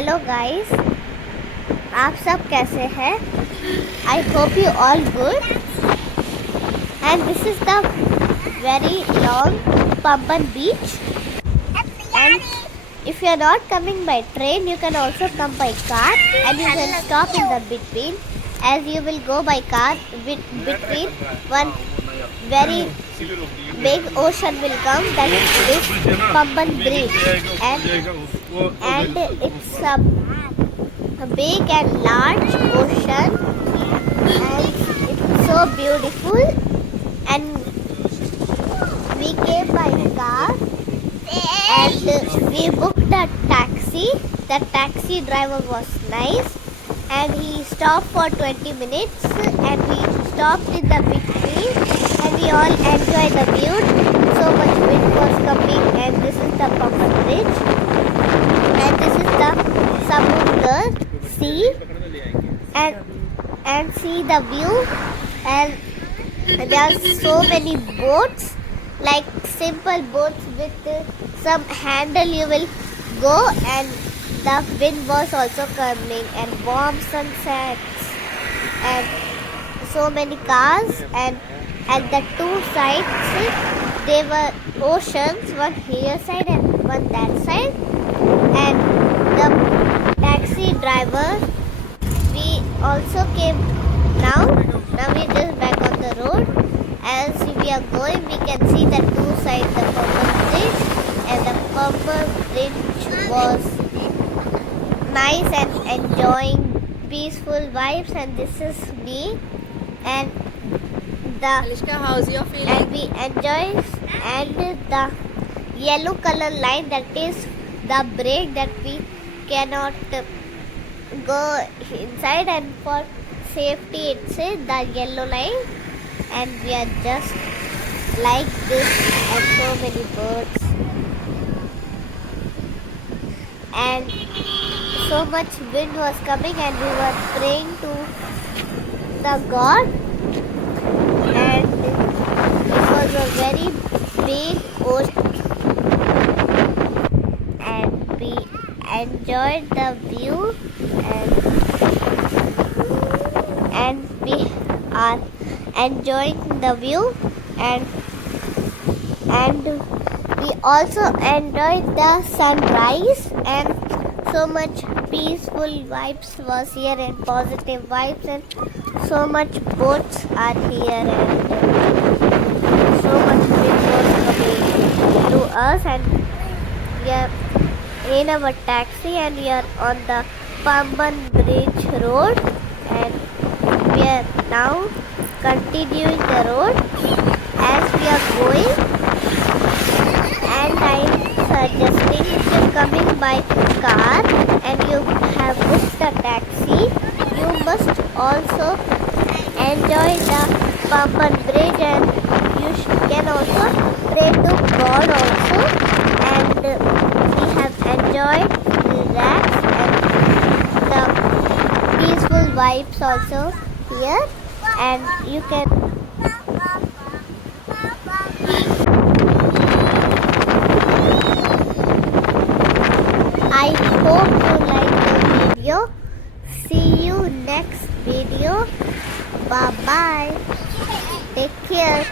Hello guys, आप सब कैसे हैं? I hope you all good and this is the very long Pamban Beach, and if you are not coming by train you can also come by car and you can stop in the between as you will go by car between one very big ocean will come, that is Pamban Bridge, and it's a big and large ocean and it's so beautiful. And we came by car and we booked a taxi. The taxi driver was nice and he stopped for 20 minutes and we stopped in the between and we all enjoyed the view. So much wind was coming and this is the Pamban Bridge and this is the Samudra sea and see the view. And there are so many boats, like simple boats with some handle you will go, and the wind was also coming and warm sunsets and so many cars, and at the two sides there were oceans, one here side and one that side. And the taxi driver, we also came now we just back on the road. As we are going we can see the two sides the Pamban Bridge, and the Pamban Bridge was nice and enjoying peaceful vibes. And this is me and the Alishka, how's your feeling? and we enjoy, and the yellow color line, that is the break that we cannot go inside, and for safety it's the yellow line, and we are just like this and so many birds and so much wind was coming and we were praying to the God, and it was a very big ocean and we enjoyed the view, and we are enjoying the view, and we also enjoyed the sunrise, and so much peaceful vibes was here and positive vibes, and so much boats are here, and so much wind was coming to us, and we are in our taxi and we are on the Pamban Bridge road, and we are now continuing the road as we are going. And I am suggesting, if you are coming by car and you have booked a taxi, you must also enjoy the Pamban Bridge, and you can also pray to God also, and we have enjoyed that and the peaceful vibes also here, and you can I hope you like the video. See you next video. Bye bye. Take care.